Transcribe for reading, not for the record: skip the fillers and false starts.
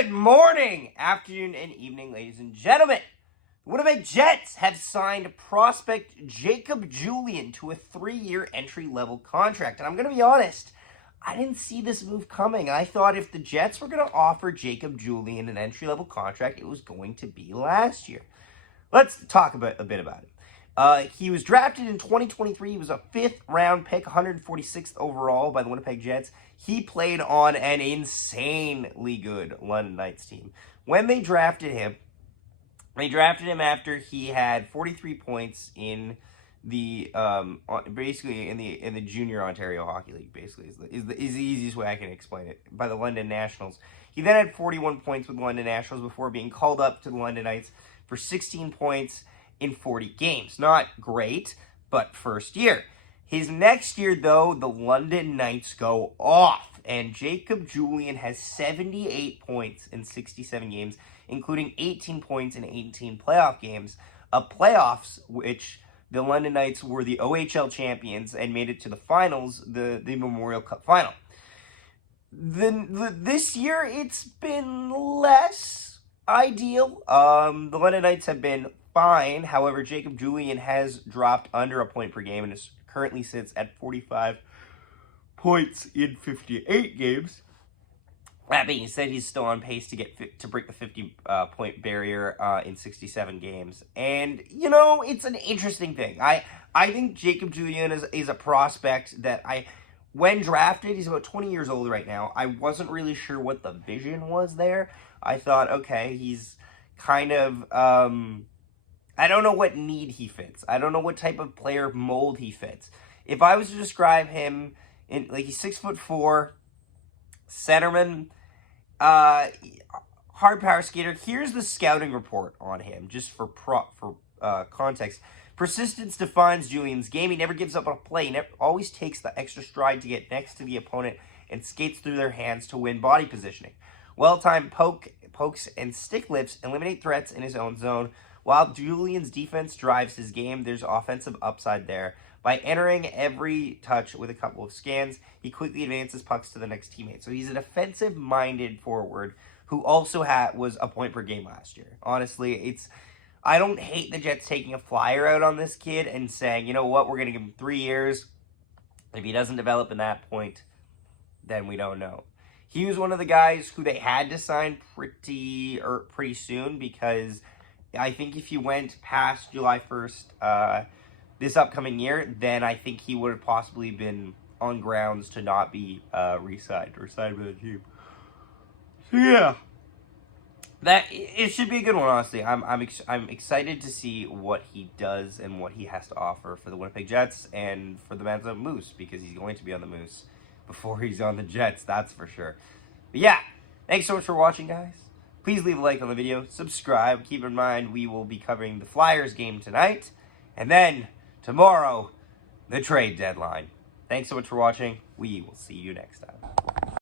Good morning, afternoon, and evening, ladies and gentlemen. The Winnipeg Jets have signed prospect Jacob Julien to a 3-year entry-level contract. And I'm going to be honest, I didn't see this move coming. I thought if the Jets were going to offer Jacob Julien an entry-level contract, it was going to be last year. Let's talk a bit about it. He was drafted in 2023. He was a 5th-round pick, 146th overall by the Winnipeg Jets. He played on an insanely good London Knights team. When they drafted him after he had 43 points in the basically in the Junior Ontario Hockey League. Basically, is the easiest way I can explain it, by the London Nationals. He then had 41 points with the London Nationals before being called up to the London Knights for 16 points in 40 games. Not great, but first year. His next year, though, the London Knights go off, and Jacob Julien has 78 points in 67 games, including 18 points in 18 playoff games. Playoffs, which the London Knights were the OHL champions and made it to the finals, the Memorial Cup final. This year, it's been less ideal. The London Knights have been fine. However, Jacob Julien has dropped under a point per game and currently sits at 45 points in 58 games. That being said, he's still on pace to break the 50-point barrier in 67 games. And, you know, it's an interesting thing. I think Jacob Julien is a prospect that when drafted, he's about 20 years old right now. I wasn't really sure what the vision was there. I thought, okay, he's kind of, I don't know what need he fits. I don't know what type of player mold he fits. If I was to describe him he's 6'4", centerman, hard power skater. Here's the scouting report on him, just for context. Persistence defines Julien's game. He never gives up on a play. He always takes the extra stride to get next to the opponent and skates through their hands to win body positioning. Well-timed pokes and stick lifts eliminate threats in his own zone. While Julien's defense drives his game, there's offensive upside there. By entering every touch with a couple of scans, he quickly advances pucks to the next teammate. So he's an offensive-minded forward who also was a point per game last year. Honestly, I don't hate the Jets taking a flyer out on this kid and saying, you know what, we're going to give him 3 years. If he doesn't develop in that point, then we don't know. He was one of the guys who they had to sign pretty soon, because I think if he went past July 1st this upcoming year, then I think he would have possibly been on grounds to not be re-signed or signed with a team. So yeah, it should be a good one. Honestly, I'm excited to see what he does and what he has to offer for the Winnipeg Jets and for the Manitoba Moose, because he's going to be on the Moose before he's on the Jets. That's for sure. But yeah, thanks so much for watching, guys. Please leave a like on the video, subscribe. Keep in mind, we will be covering the Flyers game tonight, and then tomorrow, the trade deadline. Thanks so much for watching. We will see you next time.